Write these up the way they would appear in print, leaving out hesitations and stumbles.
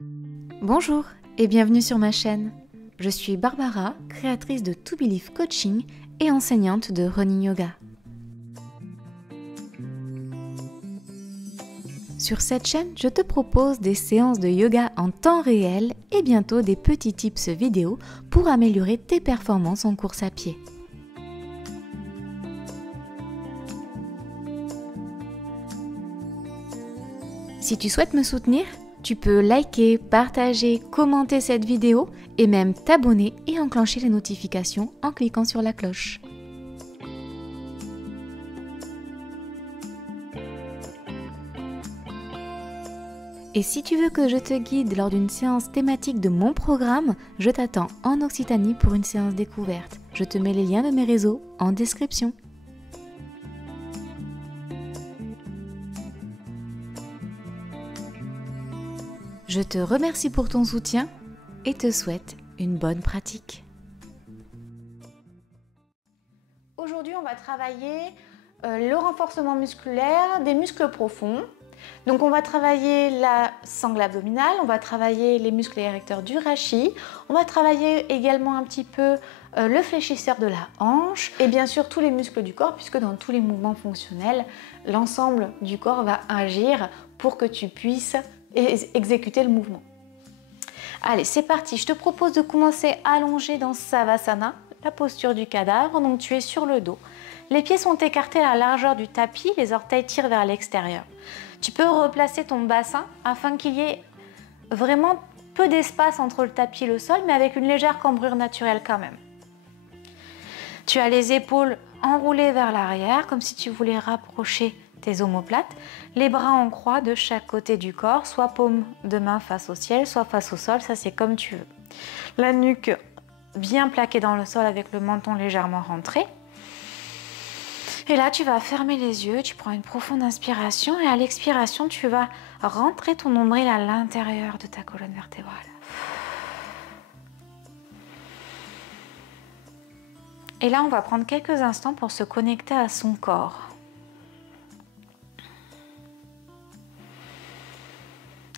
Bonjour et bienvenue sur ma chaîne. Je suis Barbara, créatrice de To Believe Coaching et enseignante de Running Yoga. Sur cette chaîne, je te propose des séances de yoga en temps réel et bientôt des petits tips vidéo pour améliorer tes performances en course à pied. Si tu souhaites me soutenir, tu peux liker, partager, commenter cette vidéo et même t'abonner et enclencher les notifications en cliquant sur la cloche. Et si tu veux que je te guide lors d'une séance thématique de mon programme, je t'attends en Occitanie pour une séance découverte. Je te mets les liens de mes réseaux en description. Je te remercie pour ton soutien et te souhaite une bonne pratique. Aujourd'hui, on va travailler le renforcement musculaire des muscles profonds. Donc on va travailler la sangle abdominale, on va travailler les muscles érecteurs du rachis, on va travailler également un petit peu le fléchisseur de la hanche et bien sûr tous les muscles du corps, puisque dans tous les mouvements fonctionnels, l'ensemble du corps va agir pour que tu puisses exécuter le mouvement. Allez, c'est parti. Je te propose de commencer allongé dans Savasana, la posture du cadavre. Donc tu es sur le dos. Les pieds sont écartés à la largeur du tapis, les orteils tirent vers l'extérieur. Tu peux replacer ton bassin afin qu'il y ait vraiment peu d'espace entre le tapis et le sol, mais avec une légère cambrure naturelle quand même. Tu as les épaules enroulées vers l'arrière, comme si tu voulais rapprocher tes omoplates, les bras en croix de chaque côté du corps, soit paume de main face au ciel, soit face au sol, ça c'est comme tu veux. La nuque bien plaquée dans le sol avec le menton légèrement rentré. Et là tu vas fermer les yeux, tu prends une profonde inspiration et à l'expiration tu vas rentrer ton nombril à l'intérieur de ta colonne vertébrale. Et là on va prendre quelques instants pour se connecter à son corps.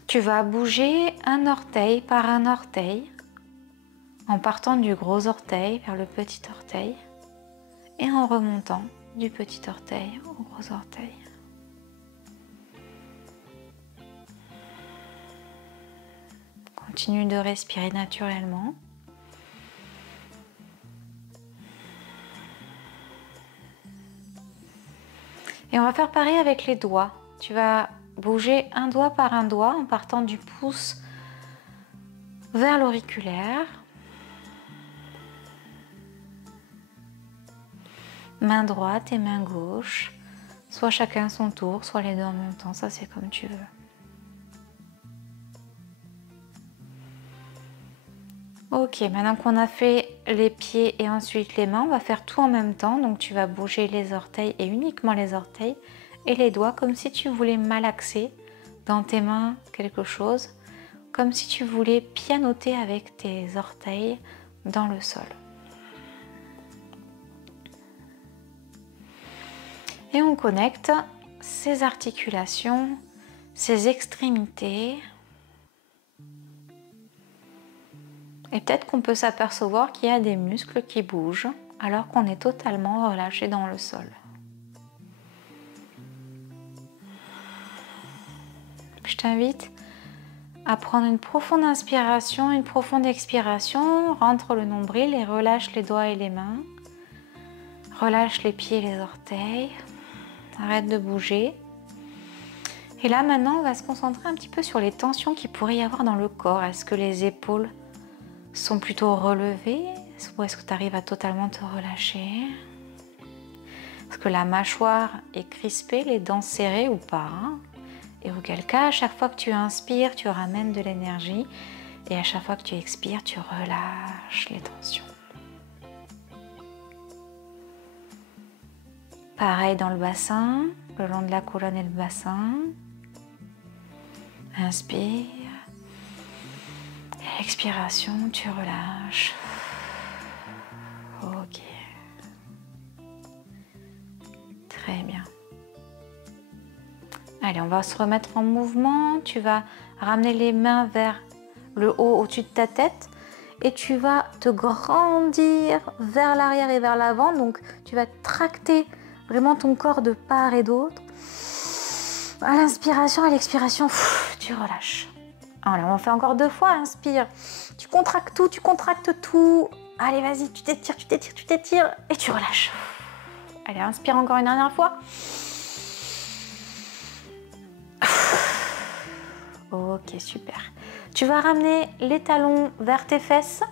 Tu vas bouger un orteil par un orteil en partant du gros orteil vers le petit orteil et en remontant du petit orteil au gros orteil. Continue de respirer naturellement. Et on va faire pareil avec les doigts. Tu vas bouger un doigt par un doigt en partant du pouce vers l'auriculaire. Main droite et main gauche, soit chacun son tour, soit les deux en même temps, ça c'est comme tu veux. Ok, maintenant qu'on a fait les pieds et ensuite les mains, on va faire tout en même temps. Donc tu vas bouger les orteils et uniquement les orteils et les doigts comme si tu voulais malaxer dans tes mains quelque chose, comme si tu voulais pianoter avec tes orteils dans le sol. Et on connecte ces articulations, ces extrémités. Et peut-être qu'on peut s'apercevoir qu'il y a des muscles qui bougent alors qu'on est totalement relâché dans le sol. Je t'invite à prendre une profonde inspiration, une profonde expiration. Rentre le nombril et relâche les doigts et les mains. Relâche les pieds et les orteils. Arrête de bouger. Et là maintenant on va se concentrer un petit peu sur les tensions qu'il pourrait y avoir dans le corps. Est-ce que les épaules sont plutôt relevées ou est-ce que tu arrives à totalement te relâcher? Est-ce que la mâchoire est crispée, les dents serrées ou pas? Et auquel cas, à chaque fois que tu inspires, tu ramènes de l'énergie et à chaque fois que tu expires, tu relâches les tensions. Pareil dans le bassin, le long de la colonne et le bassin. Inspire. Et expiration, tu relâches. Ok. Très bien. Allez, on va se remettre en mouvement. Tu vas ramener les mains vers le haut au-dessus de ta tête. Et tu vas te grandir vers l'arrière et vers l'avant. Donc, tu vas tracter vraiment ton corps de part et d'autre. À l'inspiration, à l'expiration, tu relâches. Allez, on fait encore 2 fois. Inspire. Tu contractes tout, tu contractes tout. Allez, vas-y, tu t'étires, tu t'étires, tu t'étires. Et tu relâches. Allez, inspire encore une dernière fois. Ok, super. Tu vas ramener les talons vers tes fesses.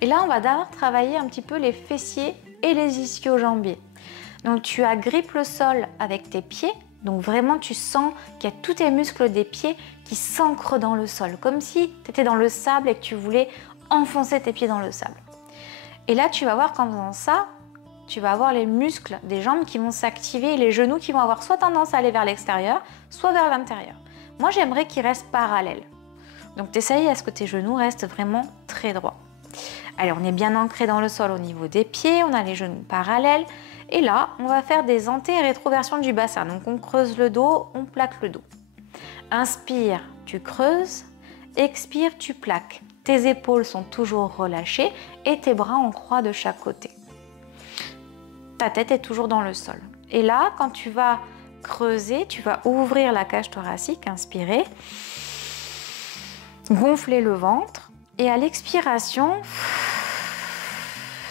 Et là, on va d'abord travailler un petit peu les fessiers et les ischio-jambiers. Donc, tu agrippes le sol avec tes pieds. Donc, vraiment, tu sens qu'il y a tous tes muscles des pieds qui s'ancrent dans le sol. Comme si tu étais dans le sable et que tu voulais enfoncer tes pieds dans le sable. Et là, tu vas voir qu'en faisant ça, tu vas avoir les muscles des jambes qui vont s'activer et les genoux qui vont avoir soit tendance à aller vers l'extérieur, soit vers l'intérieur. Moi, j'aimerais qu'ils restent parallèles. Donc, tu essayes à ce que tes genoux restent vraiment très droits. Allez, on est bien ancré dans le sol au niveau des pieds, on a les genoux parallèles. Et là, on va faire des anté- et rétroversions du bassin. Donc, on creuse le dos, on plaque le dos. Inspire, tu creuses. Expire, tu plaques. Tes épaules sont toujours relâchées et tes bras en croix de chaque côté. Ta tête est toujours dans le sol. Et là, quand tu vas creuser, tu vas ouvrir la cage thoracique, inspirer, gonfler le ventre et à l'expiration,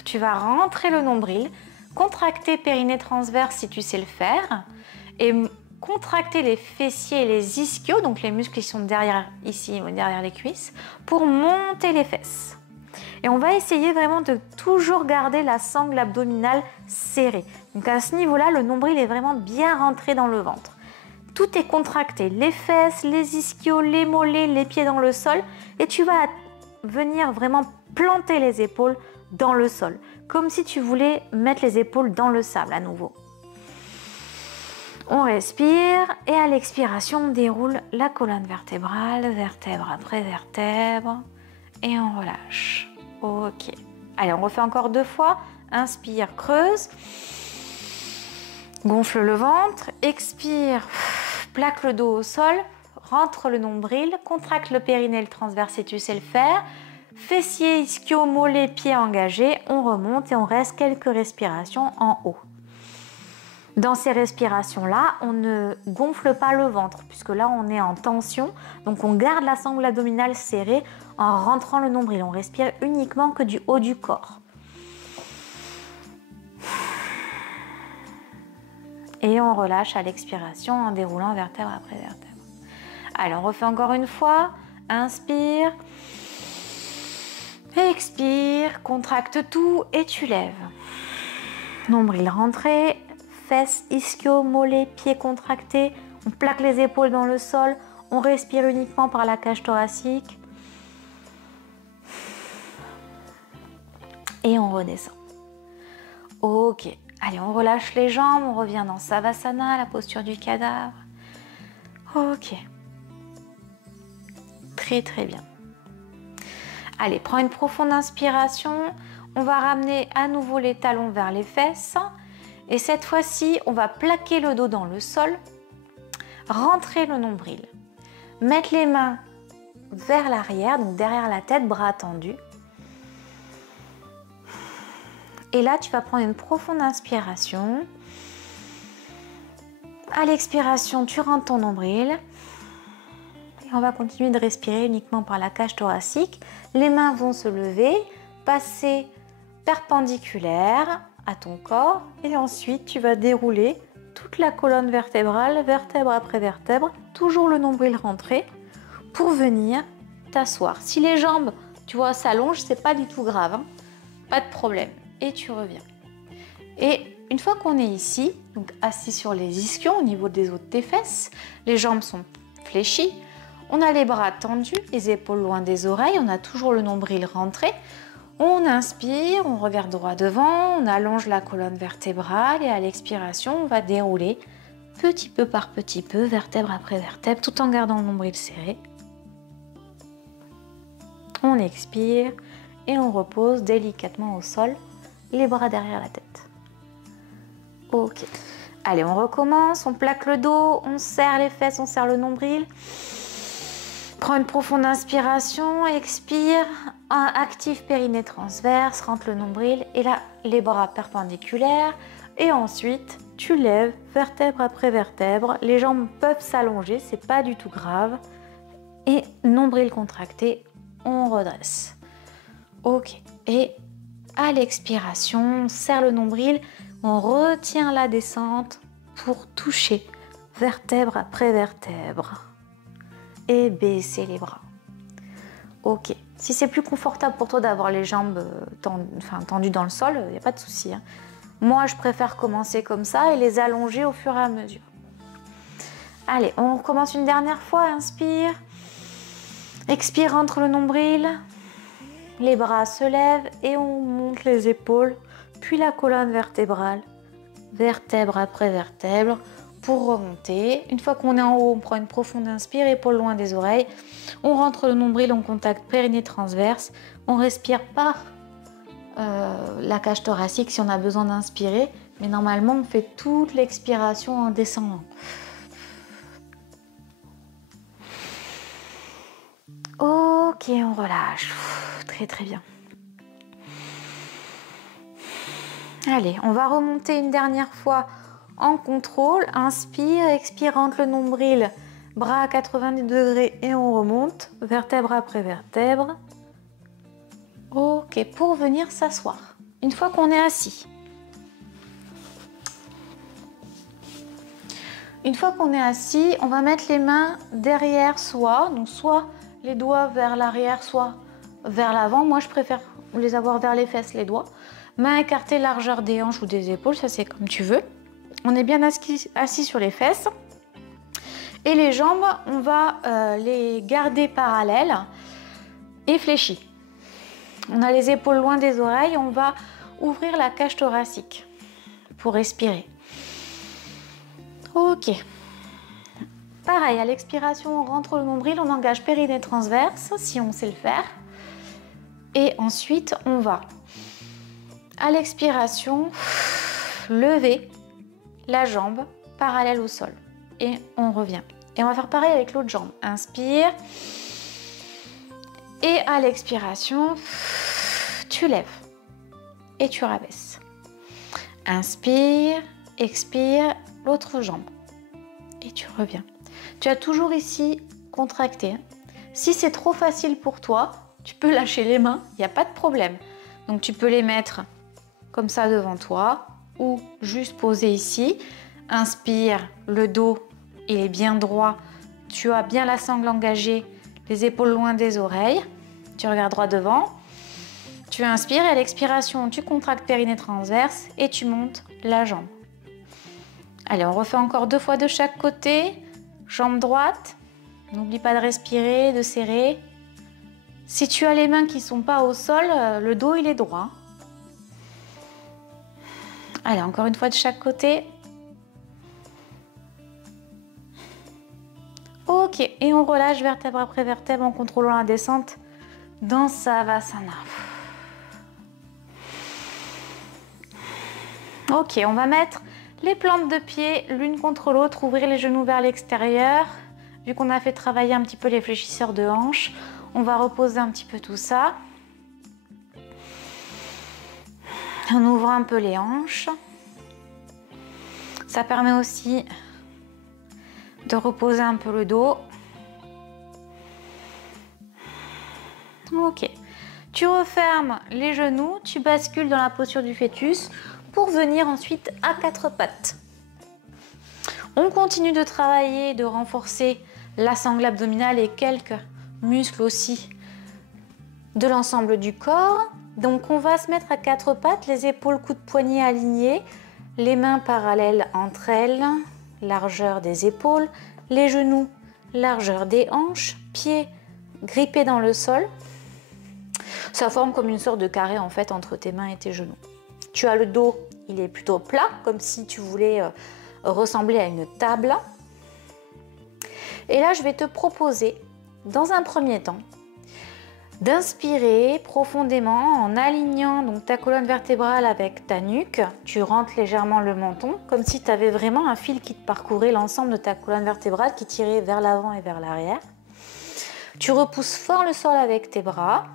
tu vas rentrer le nombril, contracter périnée transverse si tu sais le faire et contracter les fessiers et les ischios, donc les muscles qui sont derrière ici, derrière les cuisses, pour monter les fesses. Et on va essayer vraiment de toujours garder la sangle abdominale serrée. Donc à ce niveau-là, le nombril est vraiment bien rentré dans le ventre. Tout est contracté, les fesses, les ischios, les mollets, les pieds dans le sol. Et tu vas venir vraiment planter les épaules dans le sol. Comme si tu voulais mettre les épaules dans le sable à nouveau. On respire et à l'expiration, on déroule la colonne vertébrale, vertèbre après vertèbre. Et on relâche. Ok. Allez, on refait encore 2 fois. Inspire, creuse. Gonfle le ventre. Expire, plaque le dos au sol. Rentre le nombril. Contracte le périnée et le transverse si tu sais le faire. Fessiers, ischio, mollets, pieds engagés. On remonte et on reste quelques respirations en haut. Dans ces respirations-là, on ne gonfle pas le ventre puisque là, on est en tension. Donc, on garde la sangle abdominale serrée en rentrant le nombril. On respire uniquement que du haut du corps. Et on relâche à l'expiration en déroulant vertèbre après vertèbre. Allez, on refait encore une fois. Inspire. Expire. Contracte tout et tu lèves. Nombril rentré. Fesses, ischio, mollets, pieds contractés. On plaque les épaules dans le sol. On respire uniquement par la cage thoracique. Et on redescend. Ok. Allez, on relâche les jambes. On revient dans Savasana, la posture du cadavre. Ok. Très très bien. Allez, prends une profonde inspiration. On va ramener à nouveau les talons vers les fesses. Et cette fois-ci, on va plaquer le dos dans le sol, rentrer le nombril, mettre les mains vers l'arrière, donc derrière la tête, bras tendus. Et là, tu vas prendre une profonde inspiration. À l'expiration, tu rentres ton nombril. Et on va continuer de respirer uniquement par la cage thoracique. Les mains vont se lever, passer perpendiculaire à ton corps et ensuite tu vas dérouler toute la colonne vertébrale, vertèbre après vertèbre, toujours le nombril rentré pour venir t'asseoir. Si les jambes, tu vois, s'allongent, c'est pas du tout grave, hein, pas de problème. Et tu reviens. Et une fois qu'on est ici, donc assis sur les ischions au niveau des os de tes fesses, les jambes sont fléchies, on a les bras tendus, les épaules loin des oreilles, on a toujours le nombril rentré. On inspire, on regarde droit devant, on allonge la colonne vertébrale et à l'expiration, on va dérouler petit peu par petit peu, vertèbre après vertèbre, tout en gardant le nombril serré. On expire et on repose délicatement au sol, les bras derrière la tête. Ok. Allez, on recommence, on plaque le dos, on serre les fesses, on serre le nombril. Prends une profonde inspiration, expire, active périnée transverse, rentre le nombril et là les bras perpendiculaires et ensuite tu lèves vertèbre après vertèbre, les jambes peuvent s'allonger, c'est pas du tout grave et nombril contracté, on redresse. Ok, et à l'expiration, on serre le nombril, on retient la descente pour toucher vertèbre après vertèbre et baisser les bras. Ok, si c'est plus confortable pour toi d'avoir les jambes tendues dans le sol, il n'y a pas de souci. Hein. Moi, je préfère commencer comme ça et les allonger au fur et à mesure. Allez, on recommence une dernière fois, inspire. Expire, rentre le nombril. Les bras se lèvent et on monte les épaules, puis la colonne vertébrale, vertèbre après vertèbre, pour remonter. Une fois qu'on est en haut, on prend une profonde inspire, épaules loin des oreilles. On rentre le nombril en contact périnée transverse. On respire par la cage thoracique si on a besoin d'inspirer. Mais normalement, on fait toute l'expiration en descendant. Ok, on relâche. Très très bien. Allez, on va remonter une dernière fois en contrôle. Inspire, expire, rentre le nombril, bras à 90 degrés et on remonte, vertèbre après vertèbre. Ok, pour venir s'asseoir. Une fois qu'on est assis. Une fois qu'on est assis, on va mettre les mains derrière soi, donc soit les doigts vers l'arrière, soit vers l'avant. Moi, je préfère les avoir vers les fesses, les doigts. Mains écartées, largeur des hanches ou des épaules, ça c'est comme tu veux. On est bien assis sur les fesses. Et les jambes, on va les garder parallèles et fléchies. On a les épaules loin des oreilles, on va ouvrir la cage thoracique pour respirer. Ok. Pareil, à l'expiration, on rentre le nombril, on engage périnée transverse, si on sait le faire. Et ensuite, on va, à l'expiration, lever la jambe parallèle au sol. Et on revient. Et on va faire pareil avec l'autre jambe. Inspire. Et à l'expiration, tu lèves. Et tu rabaisses. Inspire, expire, l'autre jambe. Et tu reviens. Tu as toujours ici contracté. Si c'est trop facile pour toi, tu peux lâcher les mains, il n'y a pas de problème. Donc tu peux les mettre comme ça devant toi ou juste poser ici. Inspire, le dos il est bien droit, tu as bien la sangle engagée, les épaules loin des oreilles, tu regardes droit devant, tu inspires et à l'expiration tu contractes périnée transverse et tu montes la jambe. Allez, on refait encore 2 fois de chaque côté, jambe droite, n'oublie pas de respirer, de serrer. Si tu as les mains qui ne sont pas au sol, le dos il est droit. Allez, encore une fois de chaque côté. Ok, et on relâche vertèbre après vertèbre en contrôlant la descente dans Savasana. Ok, on va mettre les plantes de pied l'une contre l'autre, ouvrir les genoux vers l'extérieur. Vu qu'on a fait travailler un petit peu les fléchisseurs de hanches, on va reposer un petit peu tout ça. On ouvre un peu les hanches. Ça permet aussi de reposer un peu le dos. Ok. Tu refermes les genoux, tu bascules dans la posture du fœtus pour venir ensuite à 4 pattes. On continue de travailler, de renforcer la sangle abdominale et quelques muscles aussi de l'ensemble du corps. Donc on va se mettre à 4 pattes, les épaules, coudes, poignets alignés, les mains parallèles entre elles, largeur des épaules, les genoux, largeur des hanches, pieds grippés dans le sol. Ça forme comme une sorte de carré en fait entre tes mains et tes genoux. Tu as le dos, il est plutôt plat, comme si tu voulais ressembler à une table. Et là, je vais te proposer, dans un premier temps, d'inspirer profondément en alignant donc ta colonne vertébrale avec ta nuque. Tu rentres légèrement le menton, comme si tu avais vraiment un fil qui te parcourait l'ensemble de ta colonne vertébrale qui tirait vers l'avant et vers l'arrière. Tu repousses fort le sol avec tes bras.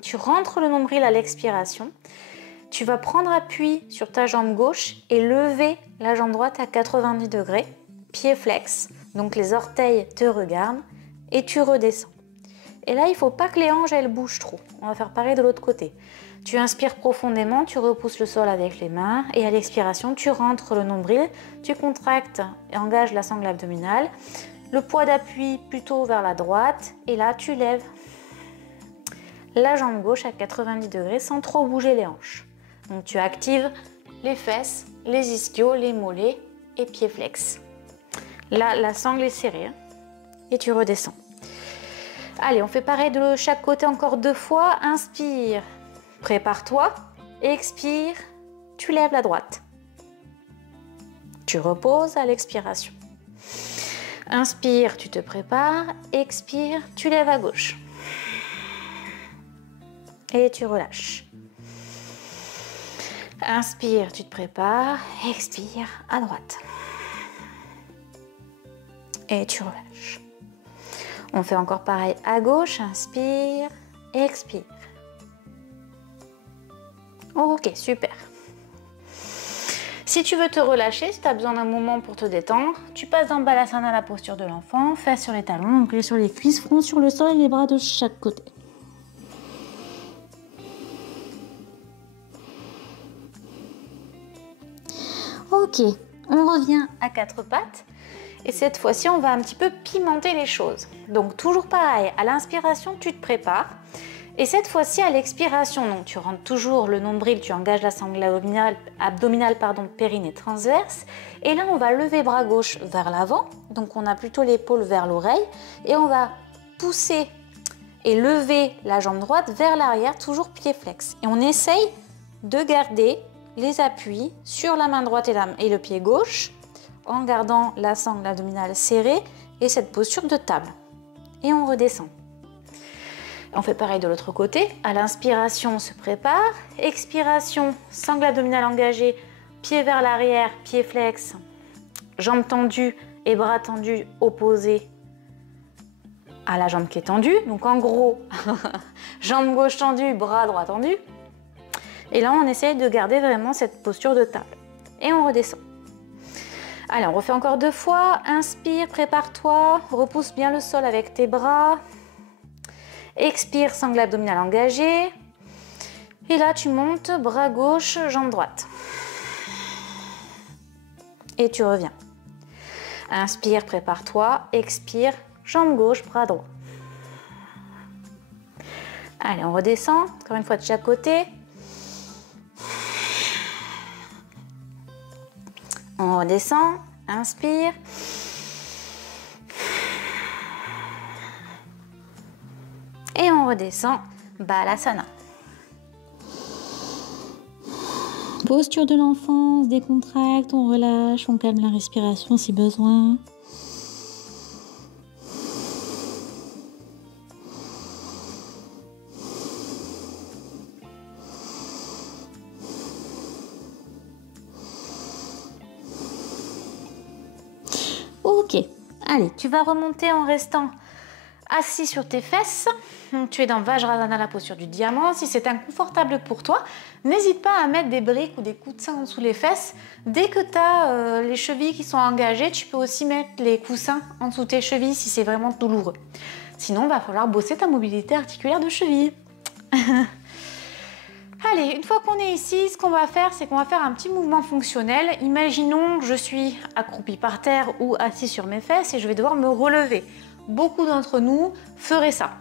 Tu rentres le nombril à l'expiration. Tu vas prendre appui sur ta jambe gauche et lever la jambe droite à 90 degrés, pied flex. Donc les orteils te regardent et tu redescends. Et là, il ne faut pas que les hanches elles bougent trop. On va faire pareil de l'autre côté. Tu inspires profondément, tu repousses le sol avec les mains et à l'expiration, tu rentres le nombril, tu contractes et engages la sangle abdominale. Le poids d'appui plutôt vers la droite et là, tu lèves la jambe gauche à 90 degrés sans trop bouger les hanches. Donc tu actives les fesses, les ischios, les mollets et pieds flex. Là, la sangle est serrée et tu redescends. Allez, on fait pareil de chaque côté encore 2 fois. Inspire, prépare-toi. Expire, tu lèves la droite. Tu reposes à l'expiration. Inspire, tu te prépares. Expire, tu lèves à gauche. Et tu relâches. Inspire, tu te prépares. Expire, à droite. Et tu relâches. On fait encore pareil à gauche. Inspire, expire. Ok, super. Si tu veux te relâcher, si tu as besoin d'un moment pour te détendre, tu passes dans Balasana, la posture de l'enfant, fesses sur les talons, pieds sur les cuisses, front sur le sol et les bras de chaque côté. Ok, on revient à 4 pattes. Et cette fois-ci, on va un petit peu pimenter les choses. Donc toujours pareil, à l'inspiration, tu te prépares. Et cette fois-ci, à l'expiration, donc tu rentres toujours le nombril, tu engages la sangle abdominale, périnée transverse. Et là, on va lever bras gauche vers l'avant. Donc on a plutôt l'épaule vers l'oreille. Et on va pousser et lever la jambe droite vers l'arrière, toujours pied flex. Et on essaye de garder les appuis sur la main droite et le pied gauche, en gardant la sangle abdominale serrée et cette posture de table. Et on redescend. On fait pareil de l'autre côté. À l'inspiration, on se prépare. Expiration, sangle abdominale engagée, pied vers l'arrière, pied flex, jambes tendues et bras tendus opposés à la jambe qui est tendue. Donc en gros, jambe gauche tendue, bras droit tendu. Et là, on essaye de garder vraiment cette posture de table. Et on redescend. Allez, on refait encore 2 fois. Inspire, prépare-toi, repousse bien le sol avec tes bras. Expire, sangle abdominale engagée. Et là, tu montes, bras gauche, jambe droite. Et tu reviens. Inspire, prépare-toi. Expire, jambe gauche, bras droit. Allez, on redescend. Encore une fois de chaque côté. On redescend, inspire. Et on redescend, Balasana. Posture de l'enfance, décontracte, on relâche, on calme la respiration si besoin. Ok, allez, tu vas remonter en restant assis sur tes fesses. Donc, tu es dans Vajrasana, la posture du diamant. Si c'est inconfortable pour toi, n'hésite pas à mettre des briques ou des coussins en dessous les fesses. Dès que tu as les chevilles qui sont engagées, tu peux aussi mettre les coussins en dessous tes chevilles si c'est vraiment douloureux. Sinon, il va falloir bosser ta mobilité articulaire de cheville. Allez, une fois qu'on est ici, ce qu'on va faire, c'est qu'on va faire un petit mouvement fonctionnel. Imaginons que je suis accroupie par terre ou assis sur mes fesses et je vais devoir me relever. Beaucoup d'entre nous feraient ça.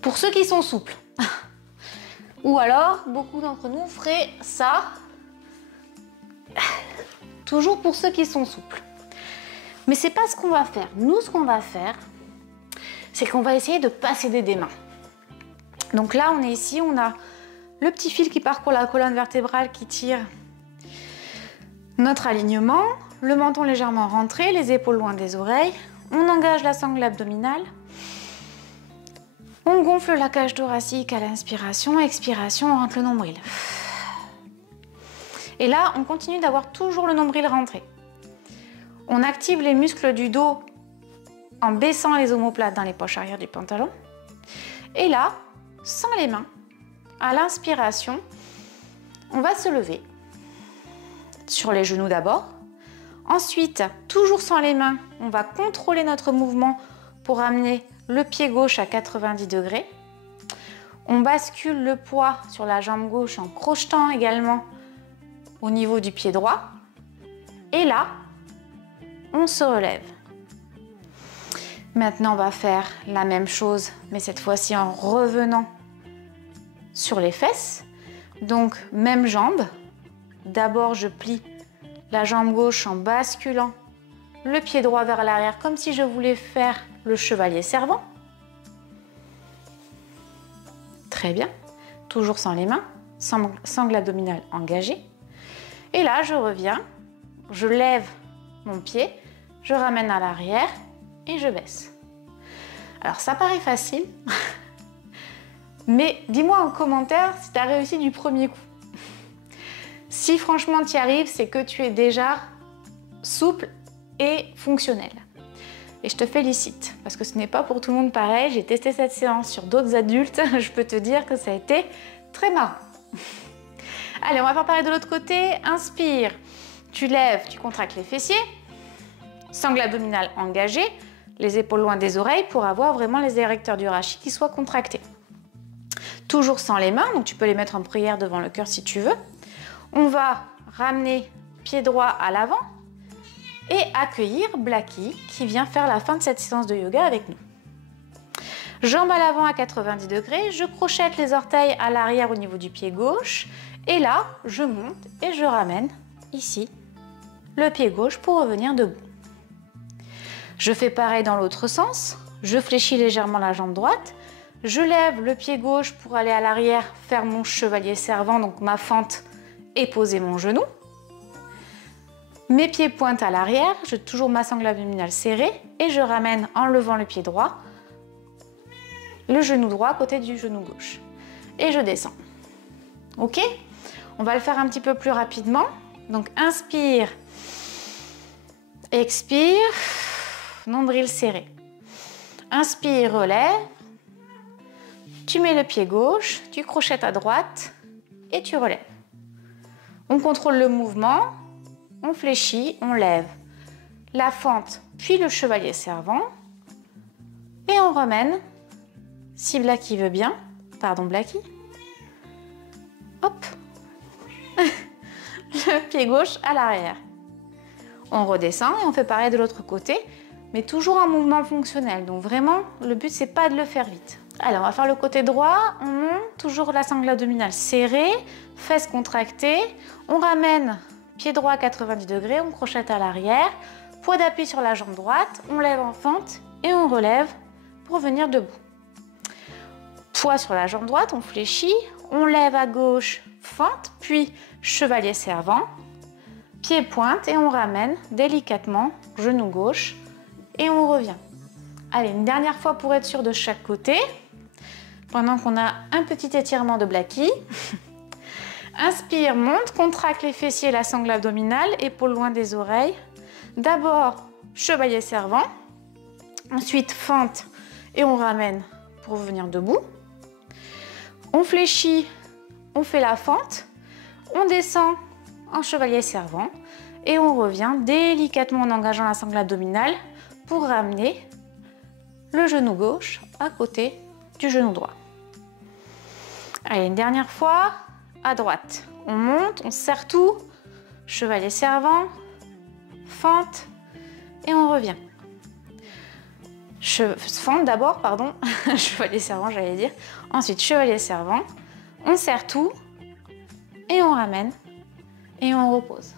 Pour ceux qui sont souples. Ou alors, beaucoup d'entre nous feraient ça. Toujours pour ceux qui sont souples. Mais c'est pas ce qu'on va faire. Nous, ce qu'on va faire, c'est qu'on va essayer de ne pas s'aider des mains. Donc là, on est ici, on a le petit fil qui parcourt la colonne vertébrale qui tire notre alignement, le menton légèrement rentré, les épaules loin des oreilles. On engage la sangle abdominale. On gonfle la cage thoracique à l'inspiration, expiration, on rentre le nombril. Et là, on continue d'avoir toujours le nombril rentré. On active les muscles du dos en baissant les omoplates dans les poches arrière du pantalon. Et là, sans les mains, à l'inspiration, on va se lever sur les genoux d'abord. Ensuite, toujours sans les mains, on va contrôler notre mouvement pour amener le pied gauche à 90 degrés. On bascule le poids sur la jambe gauche en crochetant également au niveau du pied droit. Et là, on se relève. Maintenant, on va faire la même chose, mais cette fois-ci en revenant sur les fesses. Donc, même jambe. D'abord, je plie la jambe gauche en basculant le pied droit vers l'arrière, comme si je voulais faire le chevalier servant. Très bien. Toujours sans les mains, sangle abdominale engagée. Et là, je reviens, je lève mon pied, je ramène à l'arrière et je baisse. Alors, ça paraît facile, mais dis-moi en commentaire si tu as réussi du premier coup. Si franchement tu y arrives, c'est que tu es déjà souple et fonctionnel. Et je te félicite, parce que ce n'est pas pour tout le monde pareil. J'ai testé cette séance sur d'autres adultes, je peux te dire que ça a été très marrant. Allez, on va faire pareil de l'autre côté. Inspire, tu lèves, tu contractes les fessiers. Sangle abdominale engagée, les épaules loin des oreilles pour avoir vraiment les érecteurs du rachis qui soient contractés. Toujours sans les mains, donc tu peux les mettre en prière devant le cœur si tu veux. On va ramener pied droit à l'avant et accueillir Blacky qui vient faire la fin de cette séance de yoga avec nous. Jambes à l'avant à 90 degrés, je crochette les orteils à l'arrière au niveau du pied gauche et là, je monte et je ramène ici le pied gauche pour revenir debout. Je fais pareil dans l'autre sens, je fléchis légèrement la jambe droite, je lève le pied gauche pour aller à l'arrière, faire mon chevalier servant, donc ma fente et poser mon genou. Mes pieds pointent à l'arrière, j'ai toujours ma sangle abdominale serrée et je ramène en levant le pied droit, le genou droit à côté du genou gauche. Et je descends. Ok? On va le faire un petit peu plus rapidement. Donc inspire, expire, nombril serré. Inspire, relève. Tu mets le pied gauche, tu crochettes à droite et tu relèves. On contrôle le mouvement, on fléchit, on lève la fente, puis le chevalier servant. Et on ramène, si Blacky veut bien, pardon Blacky, hop, le pied gauche à l'arrière. On redescend et on fait pareil de l'autre côté, mais toujours en mouvement fonctionnel. Donc vraiment, le but, c'est pas de le faire vite. Allez, on va faire le côté droit. On monte, toujours la sangle abdominale serrée, fesses contractées. On ramène pied droit à 90 degrés, on crochette à l'arrière, poids d'appui sur la jambe droite, on lève en fente et on relève pour venir debout. Poids sur la jambe droite, on fléchit, on lève à gauche, fente, puis chevalier servant, pied pointe et on ramène délicatement, genou gauche et on revient. Allez, une dernière fois pour être sûr de chaque côté, pendant qu'on a un petit étirement de Blacky. Inspire, monte, contracte les fessiers, la sangle abdominale, épaules loin des oreilles. D'abord, chevalier servant, ensuite fente et on ramène pour venir debout. On fléchit, on fait la fente, on descend en chevalier servant et on revient délicatement en engageant la sangle abdominale pour ramener le genou gauche à côté du genou droit. Allez, une dernière fois, à droite. On monte, on serre tout, chevalier servant, fente et on revient. Fente d'abord, pardon, chevalier servant j'allais dire. Ensuite chevalier servant, on serre tout et on ramène et on repose.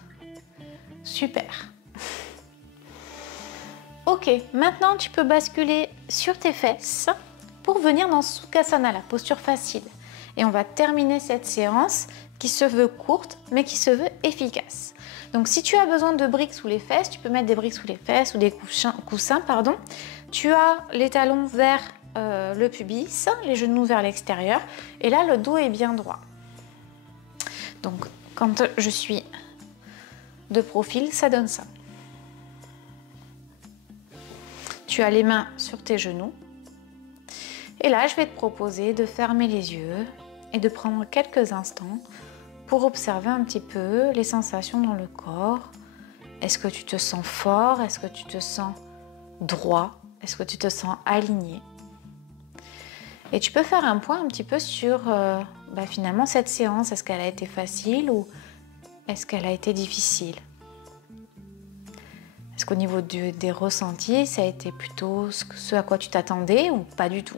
Super. Ok, maintenant tu peux basculer sur tes fesses pour venir dans Sukhasana, la posture facile. Et on va terminer cette séance qui se veut courte mais qui se veut efficace. Donc si tu as besoin de briques sous les fesses, tu peux mettre des briques sous les fesses ou des coussins, pardon. Tu as les talons vers le pubis, les genoux vers l'extérieur et là le dos est bien droit. Donc quand je suis de profil, ça donne ça. Tu as les mains sur tes genoux. Et là, je vais te proposer de fermer les yeux et de prendre quelques instants pour observer un petit peu les sensations dans le corps. Est-ce que tu te sens fort? Est-ce que tu te sens droit? Est-ce que tu te sens aligné? Et tu peux faire un point un petit peu sur finalement cette séance. Est-ce qu'elle a été facile ou est-ce qu'elle a été difficile? Est-ce qu'au niveau des ressentis, ça a été plutôt ce à quoi tu t'attendais ou pas du tout?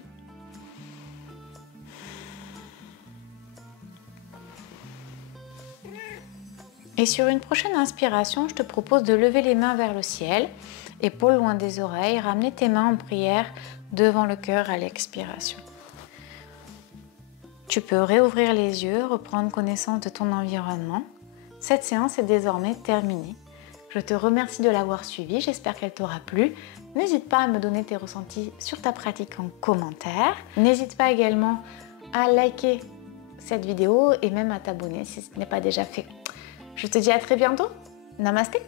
Et sur une prochaine inspiration, je te propose de lever les mains vers le ciel, épaules loin des oreilles, ramener tes mains en prière devant le cœur à l'expiration. Tu peux réouvrir les yeux, reprendre connaissance de ton environnement. Cette séance est désormais terminée. Je te remercie de l'avoir suivie, j'espère qu'elle t'aura plu. N'hésite pas à me donner tes ressentis sur ta pratique en commentaire. N'hésite pas également à liker cette vidéo et même à t'abonner si ce n'est pas déjà fait. Je te dis à très bientôt. Namasté.